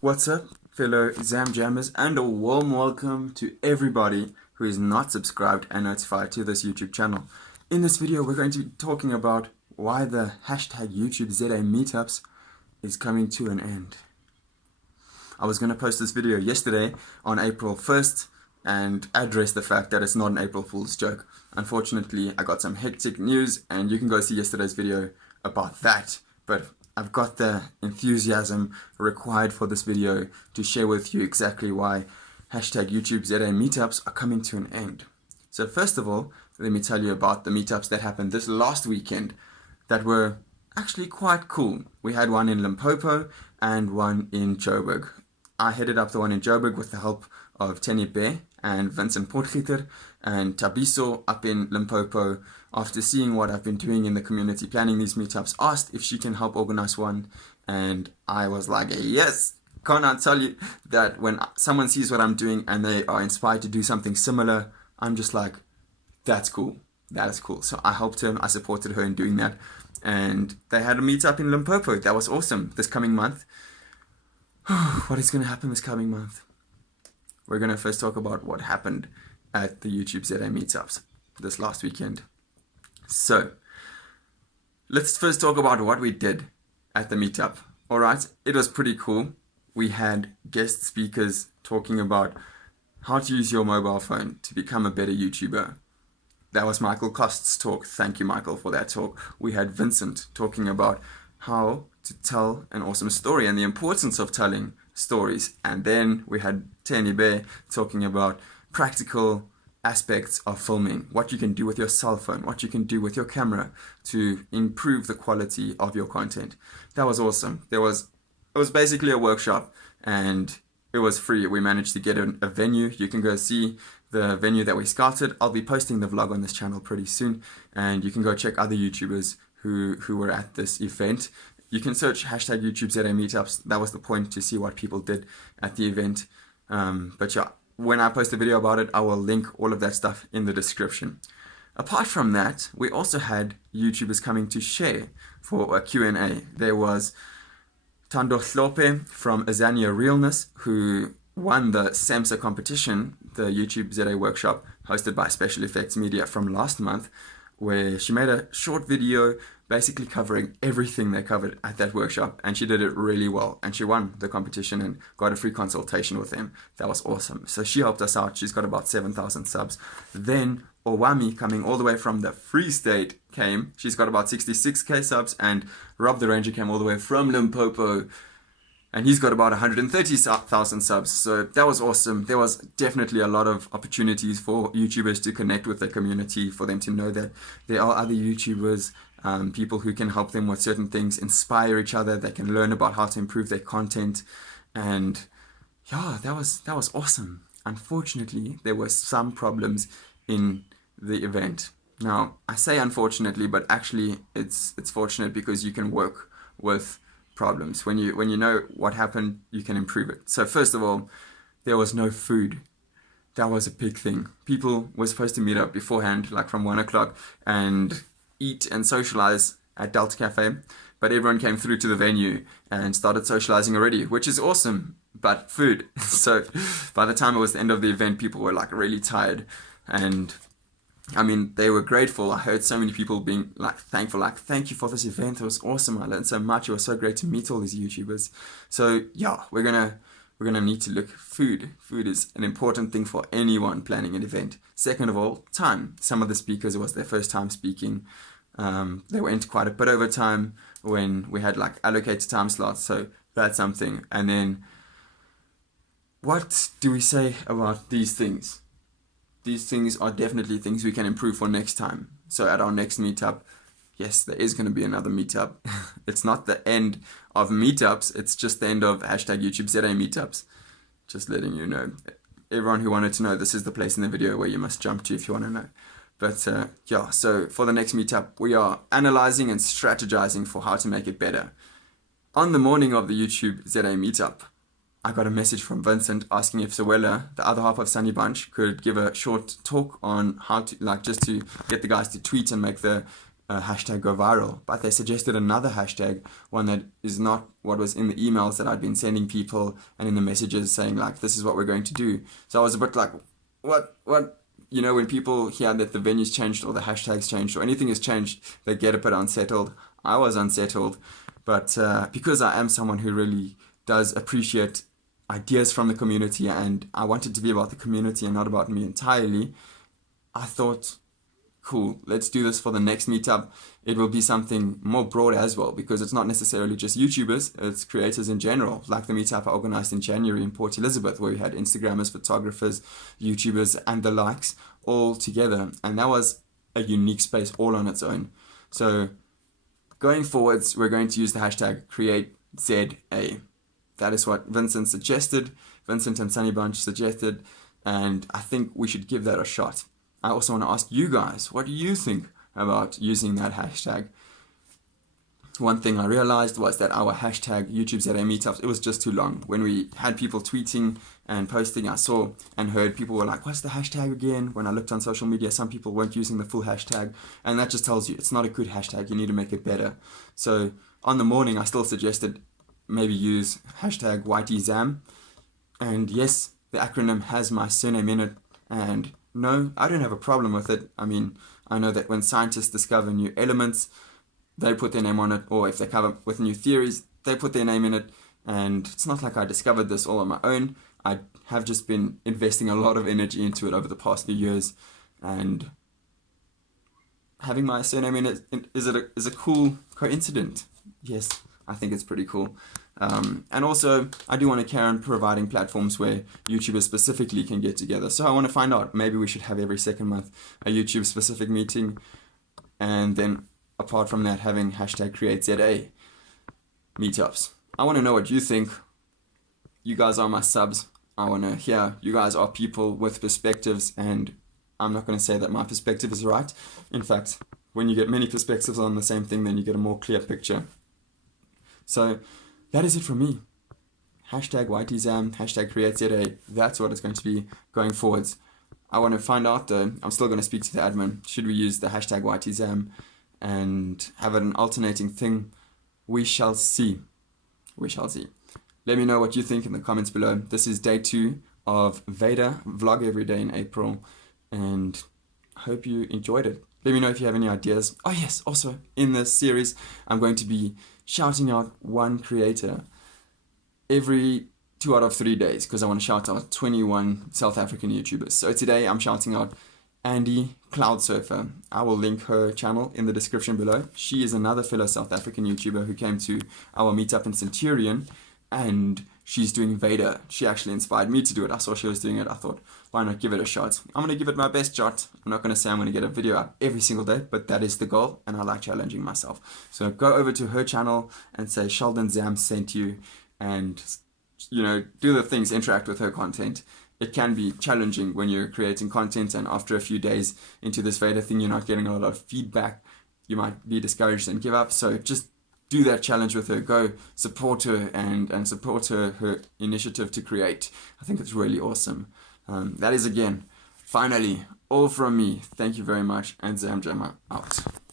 What's up, fellow Zam Jammers, and a warm welcome to everybody who is not subscribed and notified to this YouTube channel. In this video, we're going to be talking about why the hashtag YouTube ZA Meetups is coming to an end. I was going to post this video yesterday on April 1st and address the fact that it's not an April Fool's joke. Unfortunately, I got some hectic news, and you can go see yesterday's video about that. But I've got the enthusiasm required for this video to share with you exactly why hashtag YouTube ZA Meetups are coming to an end. So first of all, let me tell you about the meetups that happened this last weekend that were actually quite cool. We had one in Limpopo and one in Joburg. I headed up the one in Joburg with the help of Tenny Bear and Vincent Potgieter, and Tabiso up in Limpopo, after seeing what I've been doing in the community planning these meetups, asked if she can help organize one, and I was like, yes. Can't I tell you that when someone sees what I'm doing and they are inspired to do something similar, I'm just like, that's cool, that is cool. So I helped her, I supported her in doing that, and they had a meetup in Limpopo. That was awesome. This coming month, what is going to happen this coming month? We're going to first talk about what happened at the YouTube ZA Meetups this last weekend. So, let's first talk about what we did at the meetup. Alright, it was pretty cool. We had guest speakers talking about how to use your mobile phone to become a better YouTuber. That was Michael Kost's talk. Thank you, Michael, for that talk. We had Vincent talking about how to tell an awesome story and the importance of telling stories. And then we had Tenny Bear talking about practical aspects of filming, what you can do with your cell phone, what you can do with your camera to improve the quality of your content. That was awesome. It was basically a workshop, and it was free. We managed to get a venue. You can go see the venue that we scouted. I'll be posting the vlog on this channel pretty soon, and you can go check other YouTubers who were at this event. You can search hashtag YouTube ZA Meetups. That was the point, to see what people did at the event. But yeah, when I post a video about it, I will link all of that stuff in the description. Apart from that, we also had YouTubers coming to share for a Q&A. There was Tando Hlope from Azania Realness, who won the SAMSA competition, the YouTube ZA workshop hosted by Special Effects Media from last month, where she made a short video basically covering everything they covered at that workshop, and she did it really well, and she won the competition and got a free consultation with them. That was awesome. So she helped us out. She's got about 7,000 subs. Then Owami, coming all the way from the Free State, came. She's got about 66k subs, and Rob the Ranger came all the way from Limpopo, and he's got about 130,000 subs. So that was awesome. There was definitely a lot of opportunities for YouTubers to connect with the community, for them to know that there are other YouTubers, people who can help them with certain things, inspire each other. They can learn about how to improve their content, and yeah, that was awesome. Unfortunately, there were some problems in the event. Now, I say unfortunately, but actually it's fortunate, because you can work with problems. When you know what happened, you can improve it. So first of all, there was no food. That was a big thing. People were supposed to meet up beforehand, like from 1 o'clock, and eat and socialize at Delta Cafe, but everyone came through to the venue and started socializing already, which is awesome, but food. So by the time it was the end of the event, people were like really tired, and I mean, they were grateful. I heard so many people being like thankful, like, thank you for this event, it was awesome, I learned so much, it was so great to meet all these YouTubers. So yeah, we're gonna need to look. Food is an important thing for anyone planning an event. Second of all, time. Some of the speakers, it was their first time speaking. They went quite a bit over time when we had like allocated time slots, so that's something. And then, what do we say about these things? These things are definitely things we can improve for next time. So at our next meetup, yes, there is going to be another meetup. It's not the end of meetups, it's just the end of hashtag YouTube ZA Meetups. Just letting you know. Everyone who wanted to know, this is the place in the video where you must jump to if you want to know. But yeah, so for the next meetup, we are analyzing and strategizing for how to make it better. On the morning of the YouTube ZA Meetup, I got a message from Vincent asking if Sewela, the other half of Sunny Bunch, could give a short talk on how to, like, just to get the guys to tweet and make the hashtag go viral, but they suggested another hashtag, one that is not what was in the emails that I'd been sending people and in the messages saying like, this is what we're going to do. So I was a bit like, what? You know, when people hear that the venue's changed or the hashtags changed or anything has changed, they get a bit unsettled. I was unsettled, but because I am someone who really does appreciate ideas from the community and I wanted to be about the community and not about me entirely, I thought, cool, let's do this for the next meetup. It will be something more broad as well, because it's not necessarily just YouTubers, it's creators in general, like the meetup I organized in January in Port Elizabeth, where we had Instagrammers, photographers, YouTubers, and the likes all together. And that was a unique space all on its own. So going forwards, we're going to use the hashtag CreateZA. That is what Vincent suggested, Vincent and Sunny Bunch suggested, and I think we should give that a shot. I also want to ask you guys, what do you think about using that hashtag? One thing I realized was that our hashtag YouTube ZA Meetups, it was just too long. When we had people tweeting and posting, I saw and heard people were like, what's the hashtag again? When I looked on social media, some people weren't using the full hashtag, and that just tells you it's not a good hashtag. You need to make it better. So on the morning, I still suggested maybe use hashtag YTZAM. And yes, the acronym has my surname in it, and no, I don't have a problem with it. I mean, I know that when scientists discover new elements, they put their name on it, or if they come up with new theories, they put their name in it. And it's not like I discovered this all on my own. I have just been investing a lot of energy into it over the past few years, and having my surname in it is a cool coincidence. Yes, I think it's pretty cool. And also, I do want to carry on providing platforms where YouTubers specifically can get together. So I want to find out, maybe we should have every second month a YouTube specific meeting. And then apart from that, having hashtag CreateZA meetups. I want to know what you think. You guys are my subs. I want to hear you guys are people with perspectives, and I'm not going to say that my perspective is right. In fact, when you get many perspectives on the same thing, then you get a more clear picture. So that is it from me. Hashtag YTZAM, hashtag CreateZA. That's what it's going to be going forwards. I want to find out though, I'm still going to speak to the admin. Should we use the hashtag YTZAM and have it an alternating thing? We shall see. We shall see. Let me know what you think in the comments below. This is day 2 of VEDA, vlog every day in April, and I hope you enjoyed it. Let me know if you have any ideas. Oh yes, also in this series, I'm going to be shouting out one creator every 2 out of 3 days, because I want to shout out 21 South African YouTubers. So today I'm shouting out Andy Cloudsurfer. I will link her channel in the description below. She is another fellow South African YouTuber who came to our meetup in Centurion, and she's doing VEDA. She actually inspired me to do it. I saw she was doing it. I thought, why not give it a shot? I'm going to give it my best shot. I'm not going to say I'm going to get a video up every single day, but that is the goal, and I like challenging myself. So go over to her channel and say Sheldon Zam sent you, and do the things, interact with her content. It can be challenging when you're creating content, and after a few days into this VEDA thing, you're not getting a lot of feedback. You might be discouraged and give up. So just do that challenge with her. Go support her and support her initiative to create. I think it's really awesome. That is, again, finally, all from me. Thank you very much, and Zam Jamma out.